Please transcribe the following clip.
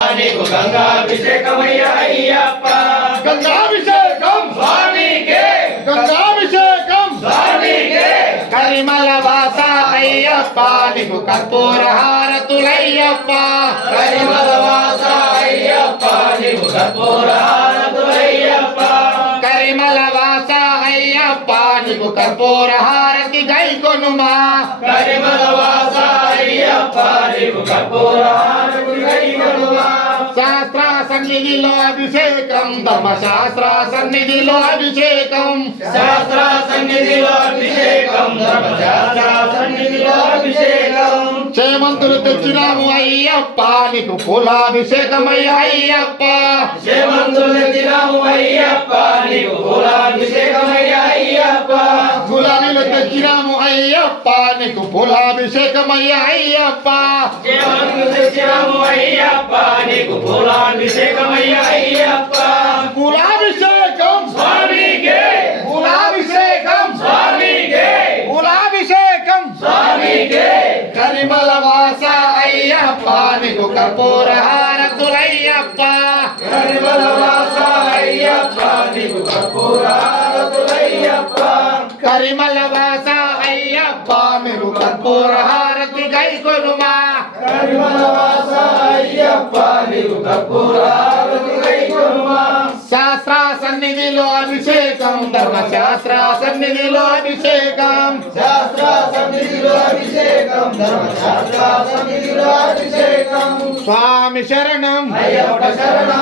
నీకు గంగాభిషేకమయ్య అయ్యప్ప గంగాభిషేకం స్వామికే గంగాభిషేకం స్వామికే కరిమల వాస అయ్యప్ప నీకు కర్పూర హారతులయ్యప్ప కరిమల వాస అయ్యప్ప నీకు కర్పూర హారతులయ్యప్ప కరిమల వాస అయ్యప్ప నీకు కర్పూర హారతి గైకొనుమా కరిమల వాస అయ్యప్ప నీకు కర్పూర హారతి గైకొనుమా శాస్త్ర సన్నిధిలో అభిషేకం ధర్మశాస్త్ర సన్నిధిలో అభిషేకం శాస్త్ర సన్నిధిలో అభిషేకం ధర్మశాస్త్ర సన్నిధిలో అభిషేకం చేమంతులు తెచ్చినాము అయ్యప్ప నీకు పూలాభిషేకమయ్య అయ్యప్ప చేమంతులు తెచ్చినాము అయ్యప్ప నీకు పూలాభిషేకమయ్య అయ్యప్ప గులాబీలు తెచ్చినాము అయ్యప్ప నీకు పూలాభిషేకమయ్య అయ్యప్ప చేమంతులు తెచ్చినాము అయ్యప్ప నీకు పూలాభిషేకమయ్య అయ్యప్ప పూలాభిషేకం స్వామికే పూలాభిషేకం స్వామికే పూలాభిషేకం స్వామికే కరిమల వాస అయ్యప్ప నీకు కర్పూర హారతులయ్యప్ప కరిమల వాస అయ్యప్ప నీకు కర్పూర హారతులయ్యప్ప కరిమల వాస అయ్యప్ప మీరు కర్పూర హారతి గైకొనుమా కరిమల వాస అయ్యప్ప నీకు కర్పూర హారతి గైకొనుమా శాస్త్ర సన్నిధిలో అభిషేకం ధర్మశాస్త్ర సన్నిధిలో అభిషేకం శాస్త్ర సన్నిధిలో అభిషేకం ధర్మశాస్త్ర సన్నిధిలో అభిషేకం స్వామి శరణం అయ్యప్ప శరణం